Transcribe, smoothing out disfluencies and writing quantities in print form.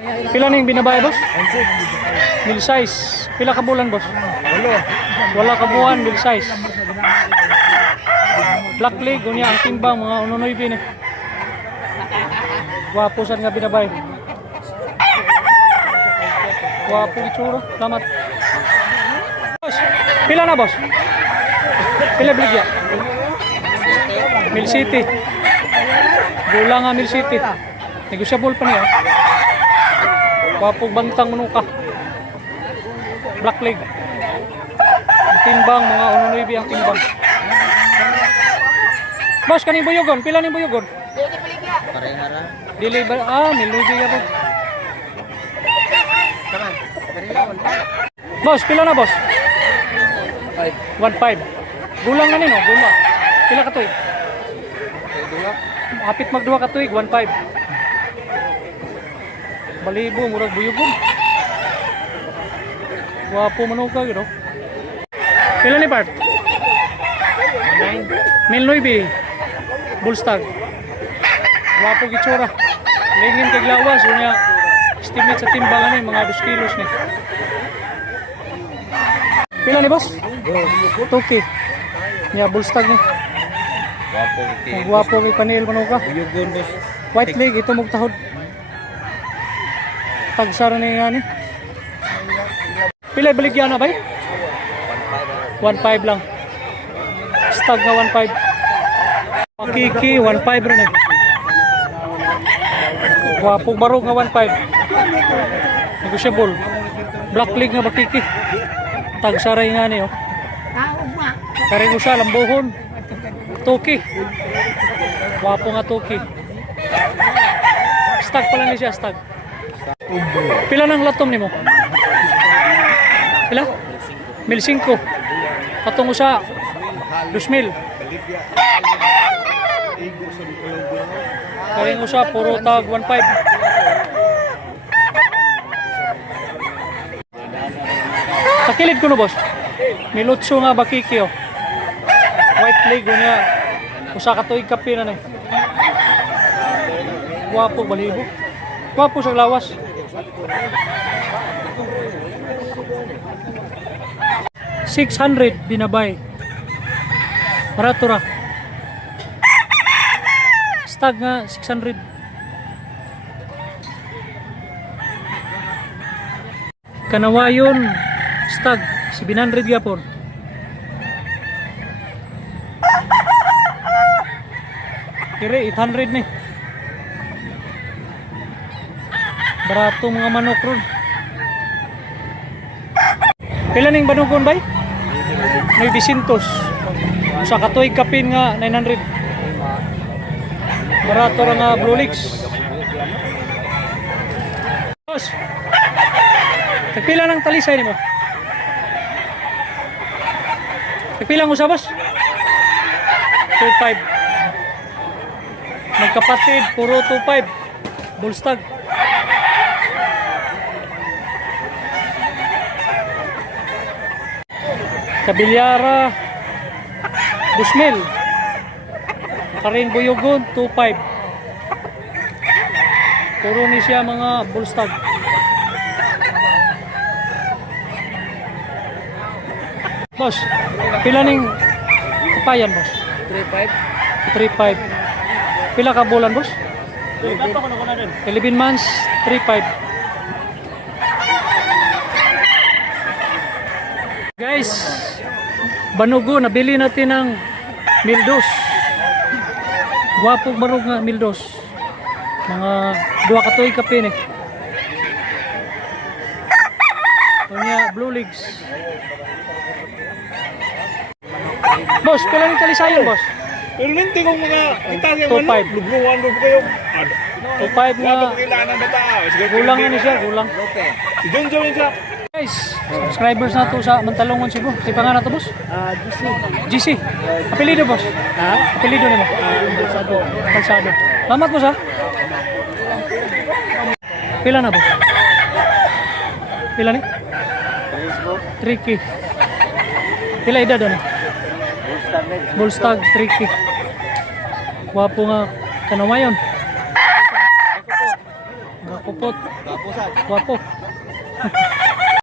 Pila ning binabae, boss? Mil size. Pila ka bulan, boss? Wala ka buwan, mil size. Black leg, unya ang timbang, mga ununoy bin eh. Wapo saan nga binabae. Wapo itsura, salamat. Boss, pila na, boss? Pila bligya? Mil City. Bulang nga Mil City. Negosyable pa niya. Wapog bantang manuka. Black leg. Ang timbang, mga ununoy ang timbang. Boss, kaning buyogon? Pila ning buyogon? Parehara. Dili ba? Milugi ka po. Boss, pila na, boss? 1.5. Gulang na nino, gula. Pila ka tuig? Hapit magduha ka tuig, 1.5. Balibo, murag buyogon. Wapo manuka, you know. Pila ni Bart? 9. Bullstag. Wapo gitsura. Lingin kay lawas, unya estimate sa timbangan ni mga 2 kilos ni. Pila ni boss? 2K. Nya bullstag ni. Wapo kay panel manuka. Buyogon, boss. White leg ito mugtahod. Tagsara ni nga ni. Pila baligyan na bay? 1.5 lang. Stag na 1.5. Makiki 1.5 rin eh. Wapong barog nga 1.5. Negosyable. Black leg nga makiki. Tagsaray nga ni oh. Karing usa lambuhon. Toki. Wapo nga toki. Stag pala ni siya, stag. Pila nang latom nimo? Pila? 1,500. Katong usa 2,000. Karing usa puro tag 1.5. Takilid ko no boss. Milutso nga bakiki oh. White leg niya. Usa ka tuig kape na ni. Wapo balibo. Wapo sa lawas. $600 binabay. Barato ra. Stag nga 600. Kanawayon stag 700 gyapon. Kire 800 ni. Barato mga manok ron. Pila ning banugon bay? 900. Sa katuig kapin nga 900. Barato ra nga Blue Leaks. Boss. Pila nang talisay nimo? Pila ang usa boss? 2.5. Magkapatid puro 2.5. Bullstag. Kabilyara 2,000. Karing buyogon 2.5. Puro ni siya mga bullstag. Boss, pila ning kapayan boss? 3.5. Pila ka bulan boss? 11 months, 3.5. Guys, banugo, nabili natin ng mildos. Guwapong barog nga mildos. Mga 2 ka tuig kape ni. Kunya Blue Leaks. Boss, pila ni talisayan boss? Pero nanti kung mga itang yung 2.5. lubluwan lub kayo. 2.5 nga. Kailangan na tao. Gulang nga ni siya, gulang. Diyan dyan siya. Guys, subscribers na to sa Mantalongon Cebu. Si pangalan na to boss? GC. Apelido boss? Apelido nimo? Calzado. Salamat boss ha. Pila na boss? Pila ni? 3K. Pila edad ano? Bullstag 3K. Wapo nga kanamayon. Nakupot. Gwapo sa. Guwapo.